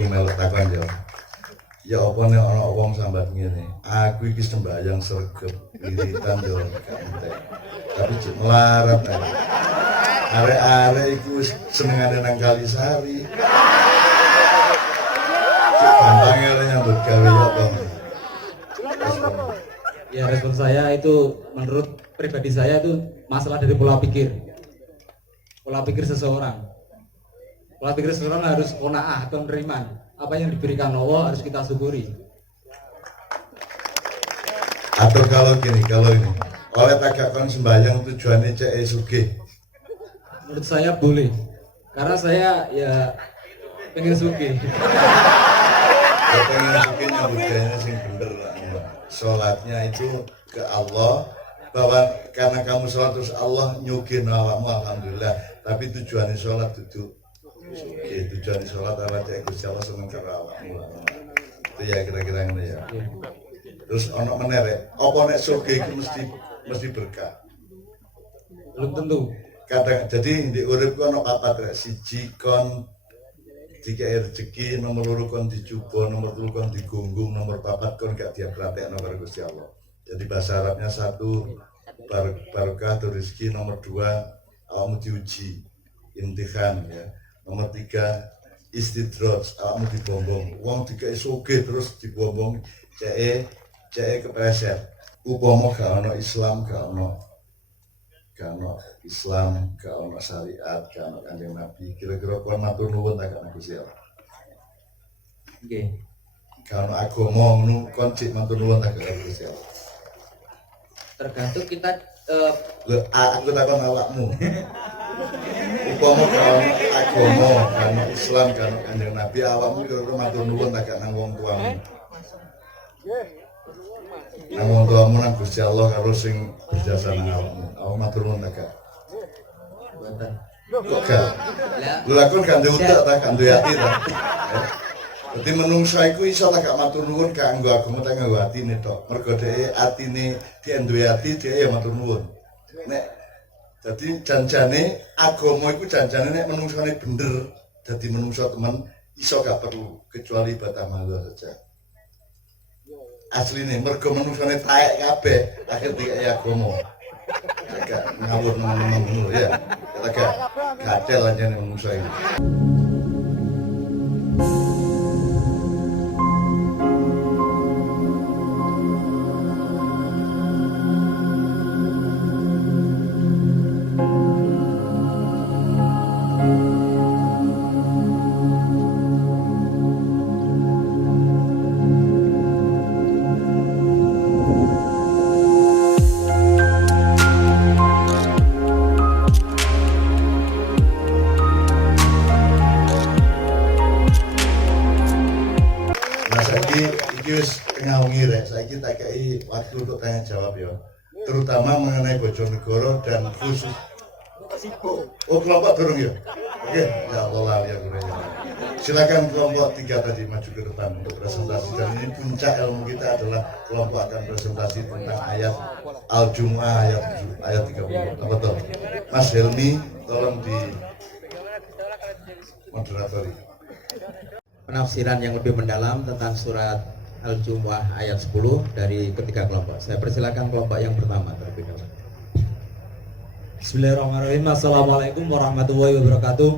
aku melok takon yo. Ya apa nek ana wong sambat ngene, aku iki sembahyang sregep wiritan yo gak entek. Tapi cek melarat ae. Arek-arek iku senengane nang Kalisari. Cek gampang arek nyambut gawe yo apa. Ya respon saya itu menurut pribadi saya itu masalah dari pola pikir. Pola pikir seseorang. Pola pikir seseorang harus qanaah atau menerima. Apa yang diberikan Allah harus kita syukuri. Atau kalau ini, oleh tagak kon sembahyang tujuannya cek sugih. Menurut saya boleh. Karena saya ya pengen sugih. Ya pengen sugih nyambut gayanya sing bener lah. Sholatnya itu ke Allah, bahwa karena kamu sholat terus Allah nyugih awakmu alhamdulillah. Tapi tujuannya sholat duduk. Tujuan sholat awak cek Gusti Allah seneng karo awakmu. Itu ya kira-kira ngene ya. Terus ono meneh apa nek sugih iki mesti berkah. Belum tentu. Kadang jadi di urip ku ono papat rek, siji kon dikai rezeki, nomor loro kon dicoba, nomor telu kon digunggung, nomor papat kon gak diperhatekno karo Gusti Allah. Jadi bahasa Arabnya satu barokah atau rezeki, nomor dua awakmu diuji, imtihan ya. Nomor tiga istidraj, awakmu dibombong. Wong dikai sugih terus dibombong, ceke kepleset. Upama gak ono Islam, gak ono Islam, gak ono syariat, gak ono Kanjeng Nabi. Kira-kira kon matur nuwun tak gak Gusti Allah. Oke. Gak ono agama ngono kon cek matur nuwun tak gak Gusti Allah. Tergantung kita Lho aku takon awakmu. Upama gak ono agama, gak ono Islam, gak ono Kanjeng Nabi, awakmu kira-kira matur nuwun tak gak nang wong tuamu. Nang wong tuamu nang Gusti Allah karo sing berjasa nang awakmu. Awak matur nuwun tak gak? buatan. Kok gak? Lha lakon kan duwe utek ta, kan duwe ati ta. Dadi menungsa iku iso tak gak matur nuwun kanggo agama tak nganggo atine tok. Mergo dhek atine dhek duwe ati, dhek ya matur nuwun. Nek dadi janjane agama iku janjane nek menungsane bener dadi menungsa temen iso gak perlu kecuali ibadah Allah saja. Asline mergo menungsane taek kabeh akhir dikai agama. Agak ngawur nang ngono ya. Agak gatel aja nih menungsa ini. Iki wis tengah wengi rek, saiki tak kei waktu untuk tanya jawab ya. Terutama mengenai Bojonegoro dan khusus oh kelompok dorong ya. Oke, ya Allah lali aku ya. Silakan kelompok 3 tadi maju ke depan untuk presentasi dan ini puncak ilmu kita adalah kelompok akan presentasi tentang ayat Al-Jumu'ah ayat 30. Apa toh? Mas Helmi tolong di moderatori. Penafsiran yang lebih mendalam tentang surat Al-Jumu'ah ayat 10 dari ketiga kelompok. Saya persilakan kelompok yang pertama terlebih dahulu. Bismillahirrahmanirrahim. Assalamualaikum warahmatullahi wabarakatuh.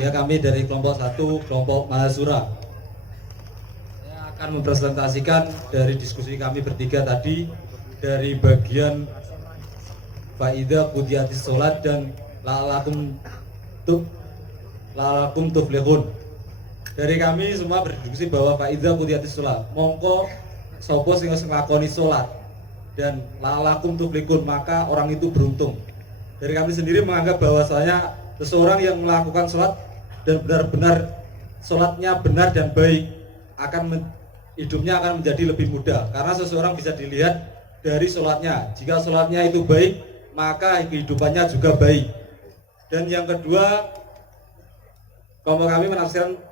Ya, kami dari kelompok 1, kelompok Mahasura. Saya akan mempresentasikan dari diskusi kami bertiga tadi dari bagian faida qudiyatis sholat dan la'alakum tuflihun. Dari kami semua berdiskusi bahwa faida qudiyatis sholat mongko sapa sing wis nglakoni sholat dan la'alakum tuflihun maka orang itu beruntung. Dari kami sendiri menganggap bahwasanya seseorang yang melakukan sholat dan benar-benar sholatnya benar dan baik hidupnya akan menjadi lebih mudah karena seseorang bisa dilihat dari sholatnya. Jika sholatnya itu baik maka kehidupannya juga baik. Dan yang kedua, kelompok kami menafsirkan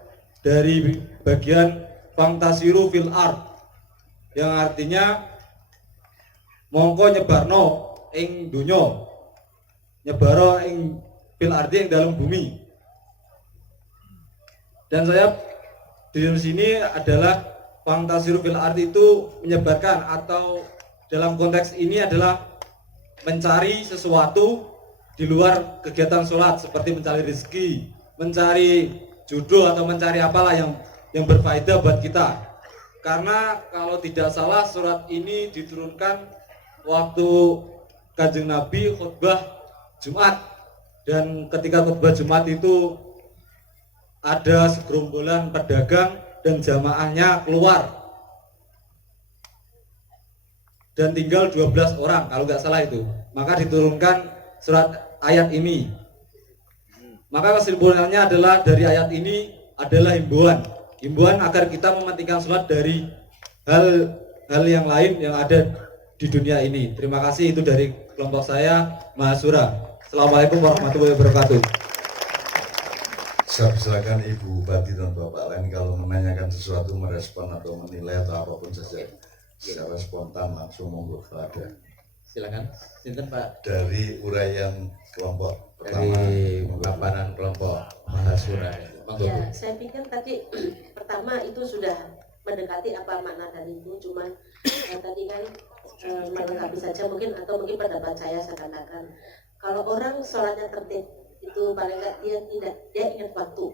dari bagian fantasiru fil ard yang artinya mongko nyebarno ing donya, nyebaro ing fil ardi ing dalam bumi. Dan saya di sini adalah fantasiru fil arti itu menyebarkan, atau dalam konteks ini adalah mencari sesuatu di luar kegiatan sholat, seperti mencari rezeki, mencari jodoh, atau mencari apalah yang berfaedah buat kita. Karena kalau tidak salah surat ini diturunkan waktu Kanjeng Nabi khutbah Jumat, dan ketika khutbah Jumat itu ada segerombolan pedagang dan jamaahnya keluar, dan tinggal 12 orang kalau nggak salah itu, maka diturunkan surat ayat ini. Maka kesimpulannya adalah dari ayat ini adalah himbauan agar kita mementingkan sholat dari hal yang lain yang ada di dunia ini. Terima kasih, itu dari kelompok saya, Mahasura. Assalamualaikum warahmatullahi wabarakatuh. Saya persilakan Ibu Bupati dan Bapak lain kalau menanyakan sesuatu, merespon atau menilai atau apapun saja secara spontan, langsung monggo ada. Silakan, sinten Pak. Dari uraian kelompok pertama, Dari paparan kelompok Mahasura. Monggo, Bu. Ya, saya pikir tadi pertama itu sudah mendekati apa makna dari itu, cuman tadi kan melengkapi saja mungkin, atau mungkin pendapat saya katakan kalau orang sholatnya tertib itu paling nggak dia ingat waktu,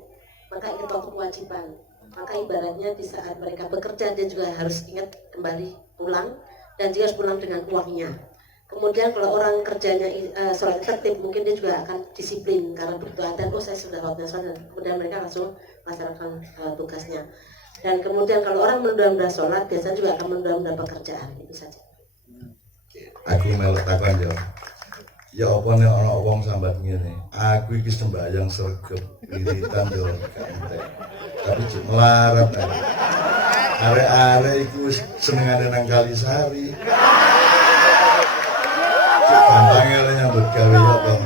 maka ingat waktu kewajiban, maka ibaratnya di saat mereka bekerja dia juga harus ingat kembali pulang, dan juga harus pulang dengan uangnya. Kemudian kalau orang kerjanya sholat tertib, mungkin dia juga akan disiplin karena berdoa dan saya sudah waktunya sholat, kemudian mereka langsung melaksanakan tugasnya. Dan kemudian kalau orang menunda-nunda sholat, biasanya juga akan menunda-nunda pekerjaan. Itu saja. aku melok takon yo. Ya apa nek ana wong sambat ngene, aku iki sembahyang sregep wiritan yo gak entek. Tapi cek melarat ae. Arek-arek iku senengane nang Kalisari. Gampangnya lah nyambut gawe ya Bang.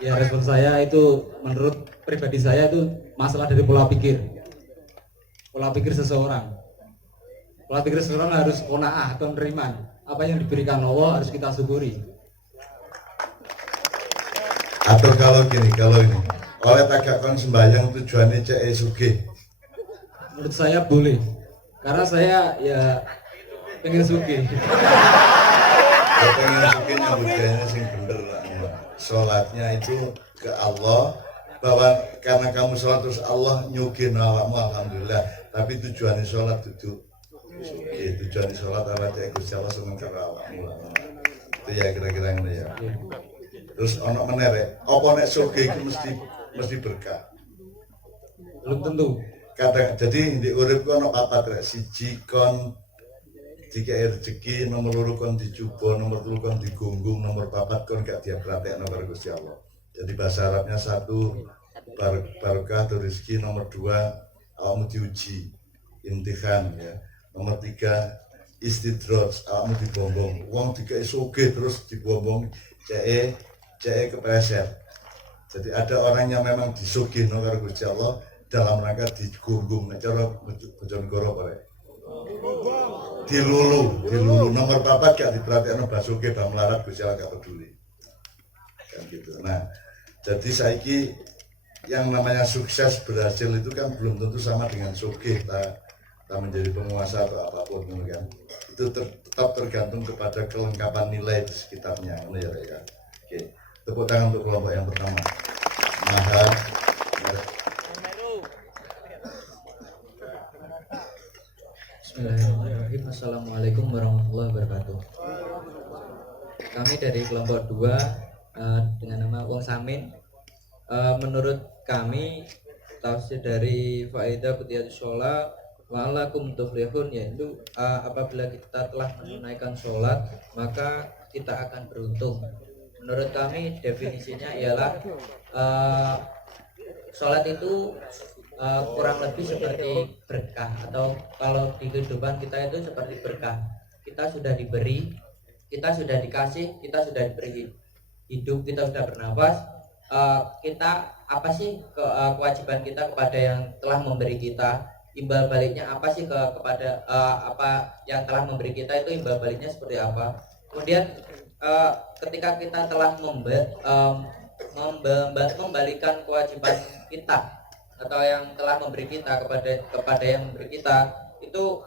Ya, respon saya itu menurut pribadi saya itu masalah dari pola pikir seseorang. Pola pikir seseorang harus qanaah atau menerima apa yang diberikan Allah, harus kita syukuri. Atau kalau ini oleh tagak kon sembahyang tujuannya cek sugih. Menurut saya boleh, karena saya ya pengen sugih. Ya pengen sugih nyambut gayanya sing bener lah. Sholatnya itu ke Allah, bahwa karena kamu sholat terus Allah nyugih awakmu, alhamdulillah. Tapi tujuannya sholat itu tujuannya sholat apa cek Gusti Allah seneng karo awakmu lah. Itu ya kira-kira ngene ya. Terus ono meneh apa nek sugih itu mesti berkah. Belum tentu. Kadang jadi di urip ku ono papat rek, siji kon dikei rezeki, nomor loro kon dicoba, nomor telu kon digunggung, nomor papat kon gak dipratekno karo Gusti Allah. Jadi bahasa Arabnya satu barokah atau rezeki, nomor dua awakmu diuji, imtihan ya. Nomor tiga istidraj, awakmu dibombong. Wong dikei sugih terus dibombong, ceke kepleset. Jadi ada orang yang memang disugihno karo Gusti Allah dalam rangka digunggung, cara Bojonegoro apa rek? Dilulu. Nomor papat gak diperhatikan basuke bang melarat Gusti Allah gak peduli. Kan gitu. Nah, jadi saiki yang namanya sukses berhasil itu kan belum tentu sama dengan sugih tak menjadi penguasa atau apapun kan. Itu tetap tergantung kepada kelengkapan nilai di sekitarnya, ya Rek ya. Oke. Tepuk tangan untuk kelompok yang pertama. Bismillahirrahmanirrahim. Assalamualaikum warahmatullahi wabarakatuh. Kami dari kelompok 2 dengan nama Wong Samin. Menurut kami tafsir dari faedah Qutiyatus Sholat wa'alakum tuflihun, yaitu apabila kita telah menunaikan sholat maka kita akan beruntung. Menurut kami definisinya ialah sholat itu kurang lebih seperti berkah, atau kalau di kehidupan kita itu seperti berkah. Kita sudah diberi, kita sudah dikasih, kita sudah diberi hidup, kita sudah bernafas. Kita apa sih kewajiban kita kepada yang telah memberi kita? Imbal baliknya apa sih kepada apa yang telah memberi kita, itu imbal baliknya seperti apa? Kemudian ketika kita telah membalikan kewajiban kita atau yang telah memberi kita kepada yang memberi kita itu,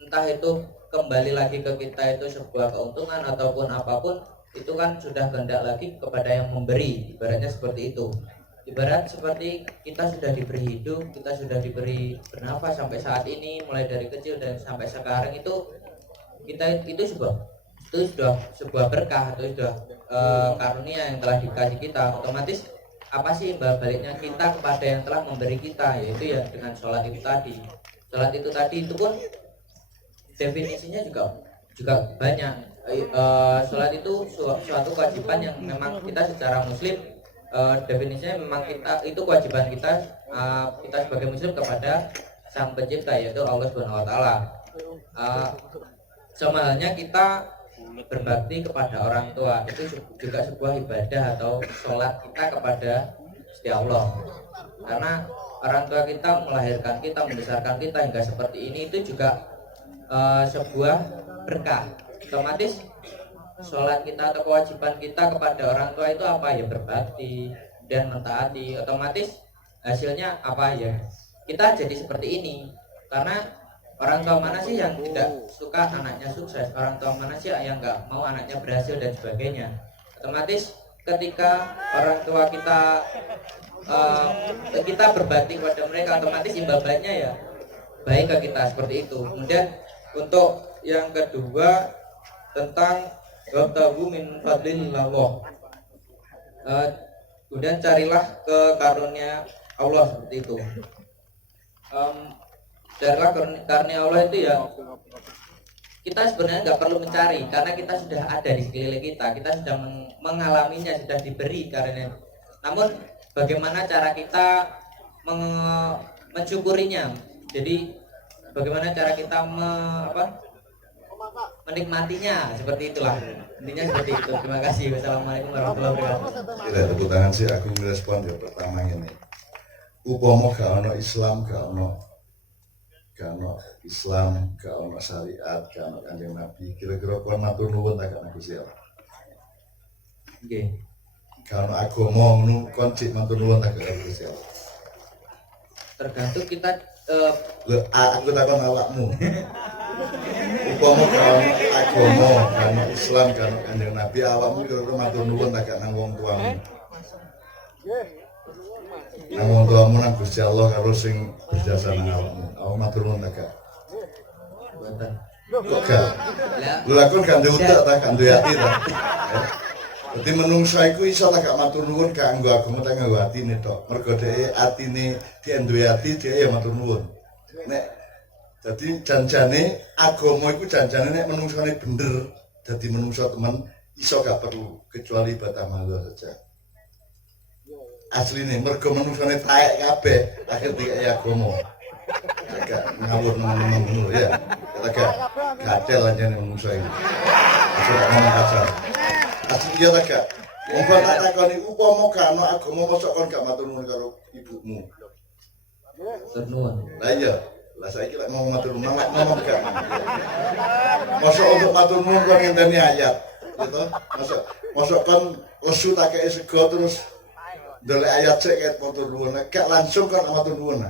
entah itu kembali lagi ke kita itu sebuah keuntungan ataupun apapun, itu kan sudah kehendak lagi kepada yang memberi. Ibaratnya seperti itu. Ibarat seperti kita sudah diberi hidup, kita sudah diberi bernafas sampai saat ini, mulai dari kecil dan sampai sekarang itu kita itu sudah sebuah berkah atau sudah karunia yang telah dikasih kita. Otomatis apa sih baliknya kita kepada yang telah memberi kita, yaitu ya dengan sholat itu tadi. Sholat itu tadi itu pun definisinya juga banyak. Sholat itu suatu kewajiban yang memang kita secara muslim, definisinya memang kita itu kewajiban kita, kita sebagai muslim kepada sang pencipta, yaitu Allah Subhanahu wa taala. Sama halnya kita berbakti kepada orang tua, itu juga sebuah ibadah atau sholat kita kepada Gusti Allah. Karena orang tua kita melahirkan kita, membesarkan kita hingga seperti ini, itu juga sebuah berkah. Otomatis sholat kita atau kewajiban kita kepada orang tua itu apa ya? Berbakti dan mentaati. Otomatis hasilnya apa ya? Kita jadi seperti ini. Karena orang tua mana sih yang tidak suka anaknya sukses? Orang tua mana sih yang nggak mau anaknya berhasil dan sebagainya? Otomatis ketika orang tua kita berbakti kepada mereka, otomatis imbalannya ya baik ke kita, seperti itu. Kemudian untuk yang kedua tentang wabtagu min fadlillah, kemudian carilah ke karunia Allah, seperti itu. Carilah karunia Allah itu ya, kita sebenarnya nggak perlu mencari karena kita sudah ada di sekeliling kita sudah mengalaminya, sudah diberi karunia. Namun bagaimana cara kita mensyukurinya? Jadi bagaimana cara kita menikmatinya, seperti itulah intinya, seperti itu. Terima kasih. Wassalamualaikum warahmatullahi wabarakatuh. Tidak tepuk tangan sih, aku merespon yang pertama ini. Upama gak ono Islam, gak ono Islam, gak ono syariat, gak ono Kanjeng Nabi, kira-kira kon matur nuwun tak gak Gusti Allah. Nggih. Gak ono agama ngono kon cik matur nuwun tak gak Gusti Allah. Tergantung kita Aku takon awakmu. Upama gak ono agama, gak ono Islam, gak ono Kanjeng Nabi, awakmu kira-kira matur nuwun tak gak nang wong tuamu. Nang wong tuamu nang Gusti Allah karo sing berjasa nang awakmu. Awak matur nuwun tak gak? buatan. Kok gak? Lha lakon gak duwe utek ta, gak duwe ati ta. Dadi menungsa iku iso tak gak matur nuwun gak nggo agama tak nggo atine tok. Mergo dhek atine dhek duwe ati, dhek ya matur nuwun. Nek dadi janjane agama iku janjane nek menungsane bener dadi menungsa temen iso gak perlu kecuali ibadah Allah saja. Asline mergo menungsane taek kabeh akhir dikai agama. Agak ngawur nang ngono ya. Agak gatel aja nih menungsa iki. Sudah ngomong kasar. Asli ya tak gak? Wong kok tak takoni upama gak ono agama mosok kon gak matur nuwun karo ibumu. Matur nuwun. Lah iya, lah saiki lek mau matur nuwun lek ngomong gak. Mosok untuk matur nuwun kon ngenteni ayat, gitu. Mosok kon lesu tak kei sego terus ndelok ayat sik ket matur nuwun, gak langsung kon matur nuwun.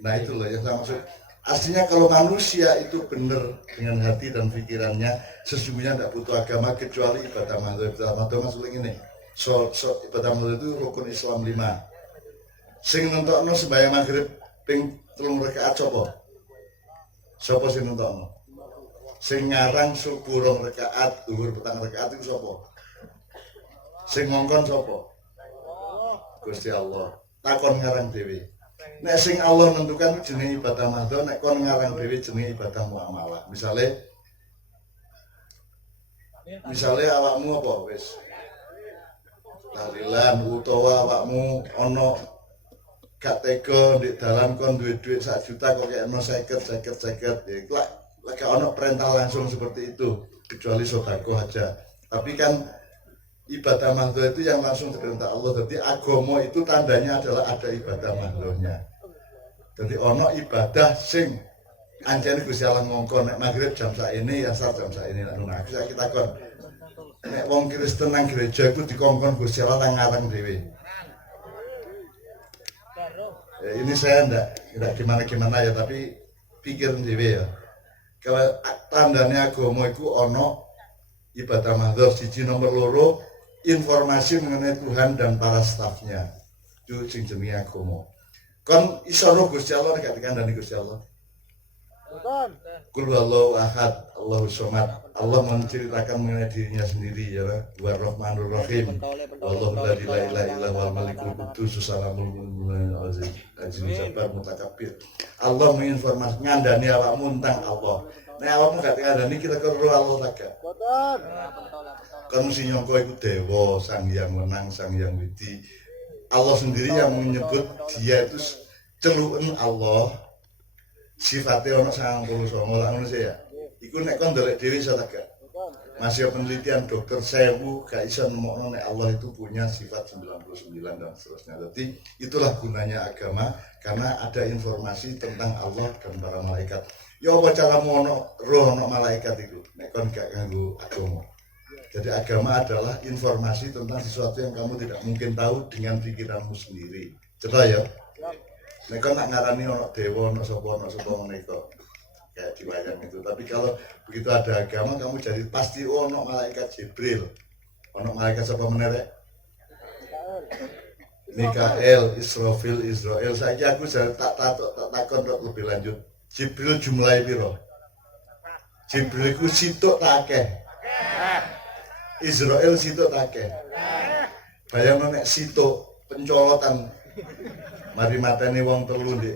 Nah itu loh yang saya maksud. Aslinya kalau manusia itu benar dengan hati dan pikirannya, sesungguhnya tidak butuh agama kecuali ibadah maghrib. Ibadah maghrib maksudnya ini, ibadah maghrib itu rukun Islam 5. Sing nentokno sembahyang maghrib ping 3 rakaat sapa? Sapa sing nentokno? Sing ngarang subuh 2 rakaat, zuhur 4 rakaat itu sapa? Sing ngongkon sapa? Gusti Allah. Takon ngarang dhewe. Nek sing Allah nentukan jenenge ibadah madhon, nek kon ngarang dhewe jenenge ibadah muamalah. Misale awakmu apa wis tahlilan utawa awakmu ana gak tega ndek dalan kon duwe dhuwit 1 juta kok kekno 50 ya lek gak ana perintah langsung seperti itu kecuali sedekah aja. Tapi kan ibadah mahdoh itu yang langsung diperintah Allah. Jadi agama itu tandanya adalah ada ibadah mahdohnya. Jadi ono ibadah sing anjene Gusti Allah ngongkon nek maghrib jam saiki, asar jam saiki. Nah, aku saiki takon. nek wong Kristen nang gereja iku dikongkon Gusti Allah nang ngarang dhewe. Ya, ini saya enggak gimana-gimana ya, tapi pikir dhewe ya. Kalau tandanya agama iku ono ibadah mahdzur siji, nomor loro informasi mengenai Tuhan dan para stafnya. Itu sing jenenge agama. Kon iso roh Gusti Allah nek dikandani Gusti Allah. Qul huwallahu ahad, Allahus somad. Allah menceritakan mengenai dirinya sendiri ya, wa rahmanur rahim. Wallahu la ilaha illa huwal malikul quddus salamul mu'minul azim jabbar mutakabbir. Allah menginformasi ngandani awakmu tentang Allah. Nek awakmu gak ngandani kita karo Allah tak. Kan mesti nyangka iku dewa, sang yang menang, sang yang widi. Allah sendiri yang menyebut dia itu celuken Allah. Sifatnya ono 99 lah ngono sih ya. Iku nek kon ndelok dhewe iso tak gak? Masih penelitian dokter 1000 gak iso nemokno nek Allah itu punya sifat 99 dan seterusnya. Jadi itulah gunanya agama, karena ada informasi tentang Allah dan para malaikat. Ya apa caramu ono roh ono malaikat itu nek kon gak nganggo agama. Jadi agama adalah informasi tentang sesuatu yang kamu tidak mungkin tahu dengan pikiranmu sendiri. Coba ya. Nek kon nak ngarani ono dewa, ono sapa ngene kok kayak diwayang itu. Tapi kalau begitu ada agama, kamu jadi pasti ono malaikat Jibril. Ono malaikat sapa meneh? Mikael, Israfil, Israel. Saiki aku tak takon lebih lanjut. Jibril jumlahe piro? Jibril iku sitok tak akeh. Israel sitok tak akeh. Bayangno nek sitok pencolotan mari mateni wong telu di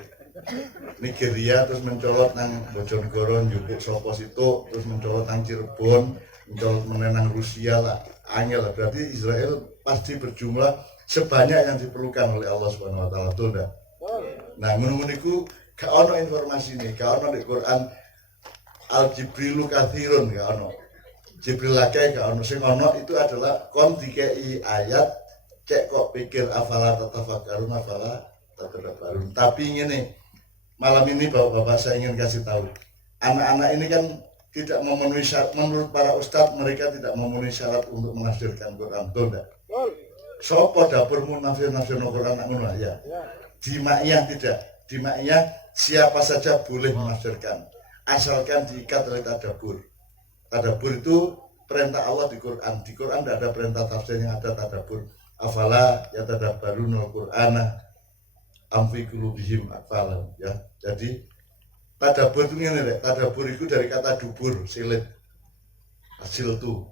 Nigeria, terus mencolot nang Bojonegoro njupuk sapa situ, terus mencolot nang Cirebon, mencolot menenang Rusia lah, angel lah. Berarti Israel pasti berjumlah sebanyak yang diperlukan oleh Allah Subhanahu wa taala, betul enggak? Nah, ngono-ngono iku gak ono informasi nih, gak ono di Quran al Jibrilu katsirun, gak ono. Jibril akeh gak ono, sing ono itu adalah kon dikei ayat cek kok pikir afala tatafakkarun afala tatadabbarun. Tapi ini malam ini bapak-bapak saya ingin kasih tahu, anak-anak ini kan tidak memenuhi syarat, menurut para ustadz mereka tidak memenuhi syarat untuk menafsirkan Quran, betul enggak? Sopo dapurmu nafsir Quran ngono ya. Di Ma'iyah tidak, di Ma'iyah siapa saja boleh menafsirkan asalkan diikat oleh tadabbur. Tadabbur itu perintah Allah di Quran. Di Quran tidak ada perintah tafsir, yang ada tadabbur. Afala yatadabbarunal Qur'ana am fi qulubihim aqfalun ya. Jadi tadabbur itu ngene rek, tadabbur itu dari kata dubur, silit. Hasil tu.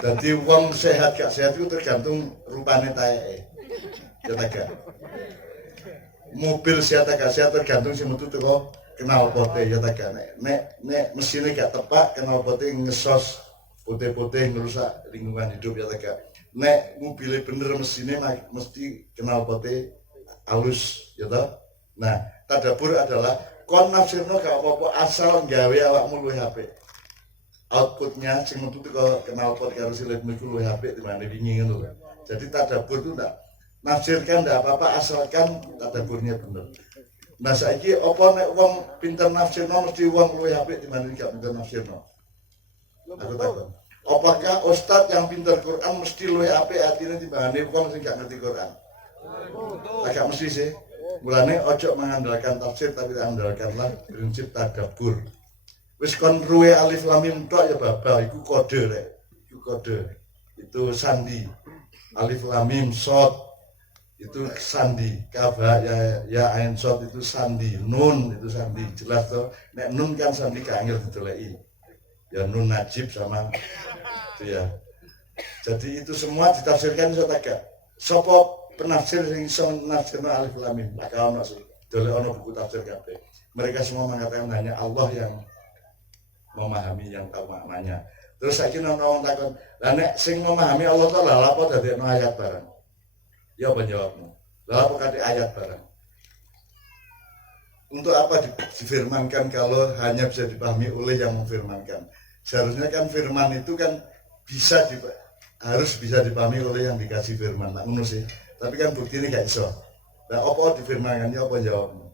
Jadi wong sehat gak sehat itu tergantung rupane taeke. Ya tak gak. Mobil sehat gak sehat tergantung sing metu teko knalpote ya tak gak. Nek mesine gak tepak knalpote ngesos putih-putih ngerusak lingkungan hidup ya tak gak. Nek mobilnya bener mesinnya mesti knalpote halus ya toh. Nah, tadabbur adalah kon nafsirno gak apa-apa asal gawe awakmu luwih apik. Outputnya sing metu teko knalpot karo silitmu iku luwih apik timbang wingi ngono lho. Jadi tadabbur itu ndak nafsirkan ndak apa-apa asalkan tadabburnya bener. Nah, saiki apa nek wong pinter nafsirno mesti wong luwih apik timbang gak pinter nafsirno. Aku takon. Apakah ustadz yang pintar Quran mesti luwih apik atine timbangane wong sing gak ngerti Quran? Agak mesti sih. Mulane ojo mengandalkan tafsir, tapi andalkanlah prinsip tadabbur. Wis kon ruwe alif lam mim tok ya babal, iku kode rek. Iku kode. Itu sandi. Alif lam mim shad itu sandi. Kaf ya ain shad itu sandi. Nun itu sandi. Jelas toh. Nek nun kan sandi kangil ditoleki. Ya nun najib sama itu ya. Jadi itu semua ditafsirkan iso tak. Sopo penafsir sing iso nafsirno alif lam mim? Maka ono sih. Dole ono buku tafsir kabeh. Mereka semua mengatakan hanya Allah yang memahami, yang tahu maknanya. Terus saiki ono wong takon, "Lah nek sing memahami Allah Taala lha apa dadekno ayat barang?" Ya apa jawabmu? Lha apa kate ayat barang? Untuk apa difirmankan kalau hanya bisa dipahami oleh yang memfirmankan? Seharusnya kan firman itu kan harus bisa dipahami oleh yang dikasih firman. Nah, ngono sih. Tapi kan bukti ini gak iso. Nah, apa difirmankannya, apa jawabmu?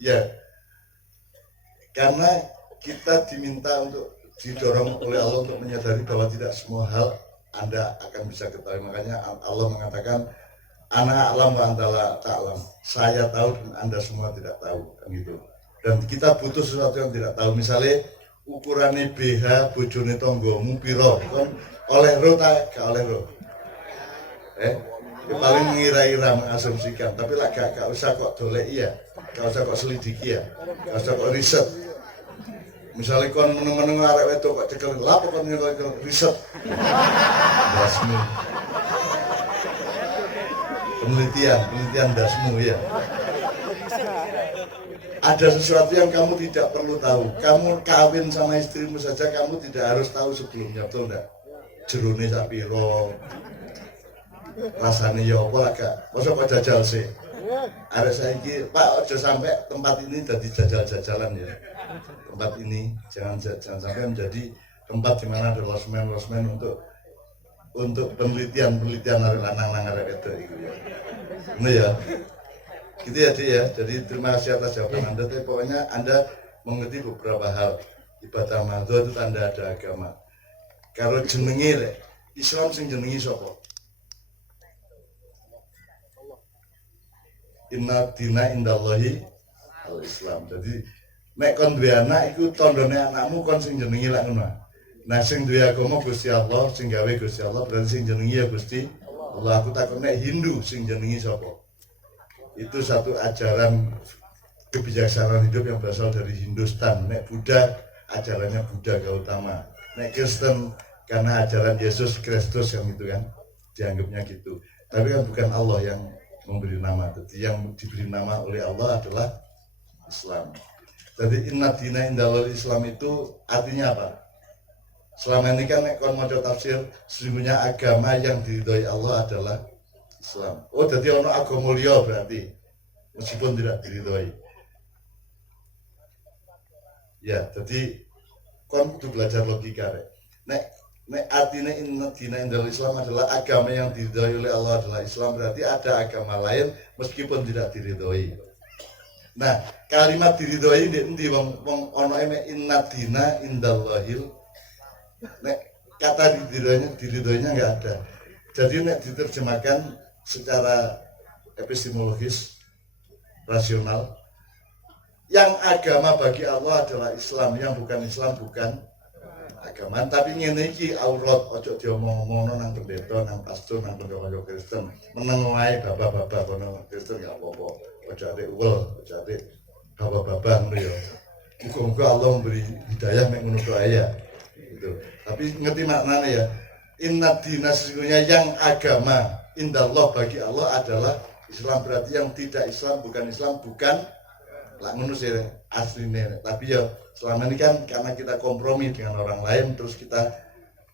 Ya, karena kita diminta untuk didorong oleh Allah untuk menyadari bahwa tidak semua hal Anda akan bisa ketahui. Makanya Allah mengatakan ana alam wa antala ta'lam. Saya tahu dan Anda semua tidak tahu, kan gitu. Dan kita butuh sesuatu yang tidak tahu. Misalnya ukurannya BH bojone tonggomu piro, kan oleh ro tak gak oleh ro. Ya paling mengira-ira mengasumsikan, tapi lah gak usah kok dolek ya, gak usah kok selidiki ya, gak usah kok riset. Misalnya kon meneng-meneng arek wedok kok cekel lha kok nyekel riset. Dasmu. Penelitian dasmu ya. Ada sesuatu yang kamu tidak perlu tahu. Kamu kawin sama istrimu saja kamu tidak harus tahu sebelumnya, betul enggak? Jerone sak piro. Rasane ya apa lah gak. Mosok kok jajal sih. Arek saiki, Pak, aja sampai tempat ini jadi jajal-jajalan ya. Tempat ini jangan sampai menjadi tempat di mana ada losmen untuk penelitian arek lanang arek wedok itu ya. Ini ya. Gitu ya, Dik ya. Jadi terima kasih atas jawaban Anda. Tapi pokoknya Anda mengerti beberapa hal. Ibadah madho itu tanda ada agama. Kalau jenenge Islam sing jenengi sapa? Inna dina indallahi al-Islam. Jadi nek kon duwe anak iku tandane anakmu kon sing jenengi lak ngono. Nah sing duwe agama Gusti Allah, sing gawe Gusti Allah, berarti sing jenengi ya Gusti Allah. Aku takut nek Hindu sing jenengi sapa? Itu satu ajaran kebijaksanaan hidup yang berasal dari Hindustan. Nek Buddha ajarannya Buddha Gautama. Nek Kristen karena ajaran Yesus Kristus yang itu kan dianggapnya gitu. Tapi kan bukan Allah yang memberi nama. Jadi yang diberi nama oleh Allah adalah Islam. Jadi inna dina indallahil Islam itu artinya apa? Selama ini kan kon maca tafsir sesungguhnya agama yang diridhoi Allah adalah Islam. Oh, jadi ono agama liya berarti meskipun tidak diridhoi. Ya, jadi kon kudu belajar logika rek. Nek artinya inna dina indallahil Islam adalah agama yang diridhoi oleh Allah adalah Islam, berarti ada agama lain meskipun tidak diridhoi. Nah, kalimat diridhoi ndi wong ono inna dina indallahil. Nek kata diridhoinya enggak ada. Jadi nek diterjemahkan secara epistemologis rasional, yang agama bagi Allah adalah Islam, yang bukan Islam bukan agama. Tapi ngene iki aurat, ojo diomong-omongno nang pendeta, nang pastor, nang kanca-kanca Kristen. Meneng wae bapak-bapak kono Kristen ya apa-apa. Ojo ate uwel, ojo ate bapak-bapak ngono ya. Muga-muga Allah memberi hidayah mek ngono doa ya. Gitu. Tapi ngerti maknanya ya. Inna dina sesungguhnya yang agama indallah bagi Allah adalah Islam, berarti yang tidak Islam bukan lah ngono sih aslinya. Tapi ya selama ini kan karena kita kompromi dengan orang lain terus kita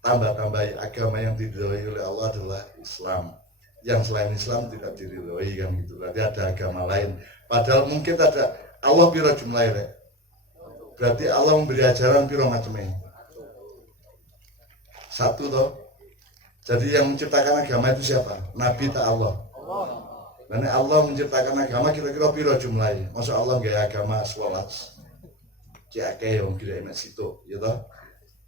tambah-tambahi agama yang diridhoi oleh Allah adalah Islam. Yang selain Islam tidak diridhoi kan gitu. Berarti ada agama lain. Padahal mungkin ada Allah piro jumlahnya. Berarti Allah memberi ajaran piro macamnya. Satu toh. Jadi yang menciptakan agama itu siapa? Nabi tak Allah. Karena Allah menciptakan agama kira-kira piro jumlahnya. Masa Allah gaya agama sholat ciake yang kira enak situ, ya toh.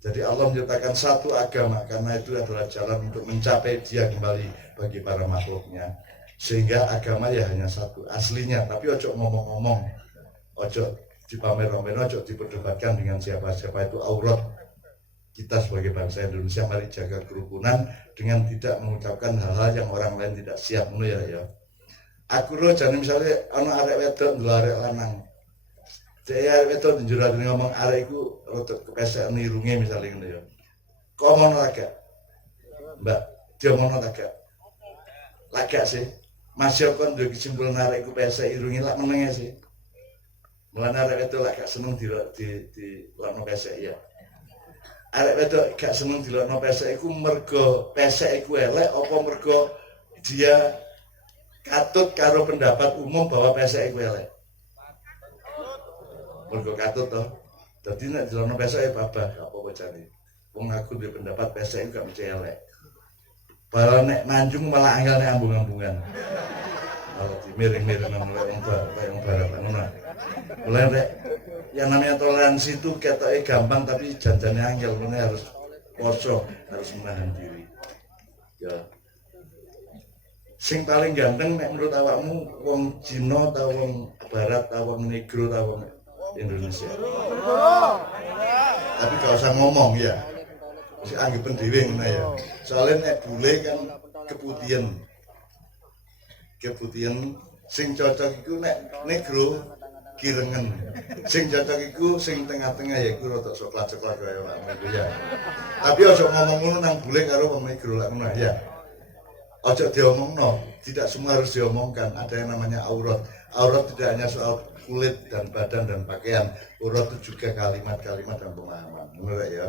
Jadi Allah menciptakan satu agama karena itu adalah jalan untuk mencapai Dia kembali bagi para makhluknya. Sehingga agama ya hanya satu aslinya. Tapi ojo ngomong-ngomong, ojo dipamer-pamer, ojo diperdebatkan dengan siapa-siapa, itu aurat. Kita sebagai bangsa Indonesia mari jaga kerukunan dengan tidak mengucapkan hal-hal yang orang lain tidak siap ngono ya. Aku lo jane misalnya ana arek wedok ndelok arek lanang. Dek arek wedok njero ngomong arek iku rada kepesek irunge misalnya ngono ya. Kok ngono agak? Mbak, dia ngono agak. Lagak sih. Masih kon duwe kesimpulan arek iku pesek irunge lak menenge sih. Mulane arek wedok lak gak seneng di lakno pesek ya. Arek wedok gak seneng dilokno pesek iku mergo pesek iku elek apa mergo dia katut karo pendapat umum bahwa pesek iku elek. Mergo katut toh. Dadi nek dilokno pesek ya babah gak apa-apa jane. Wong aku duwe pendapat pesek iku gak mesti elek. Padahal nek nanjung malah angel nek ambung-ambungan. Kalau di miring-miring yang barat ngono. Mulai rek yang namanya toleransi itu ketoknya gampang tapi janjane angel, mulai harus poso, harus menahan diri. Ya. Sing paling ganteng nek menurut awakmu wong Cina ta wong barat ta wong negro ta wong Indonesia? Tapi gak usah ngomong ya. Mesti anggapan dhewe ngono ya. Soalnya nek bule kan keputihan. Keputihan sing cocok iku nek negro kirengen. Sing cocok iku sing tengah-tengah ya iku rada coklat-coklat kaya awakmu iku ya. Tapi aja ngomong ngono nang bule karo wong negro lak ngono ya. Ojo diomongno, tidak semua harus diomongkan. Ada yang namanya aurat. Aurat tidak hanya soal kulit dan badan dan pakaian. Aurat itu juga kalimat-kalimat dan pemahaman. Benar ya?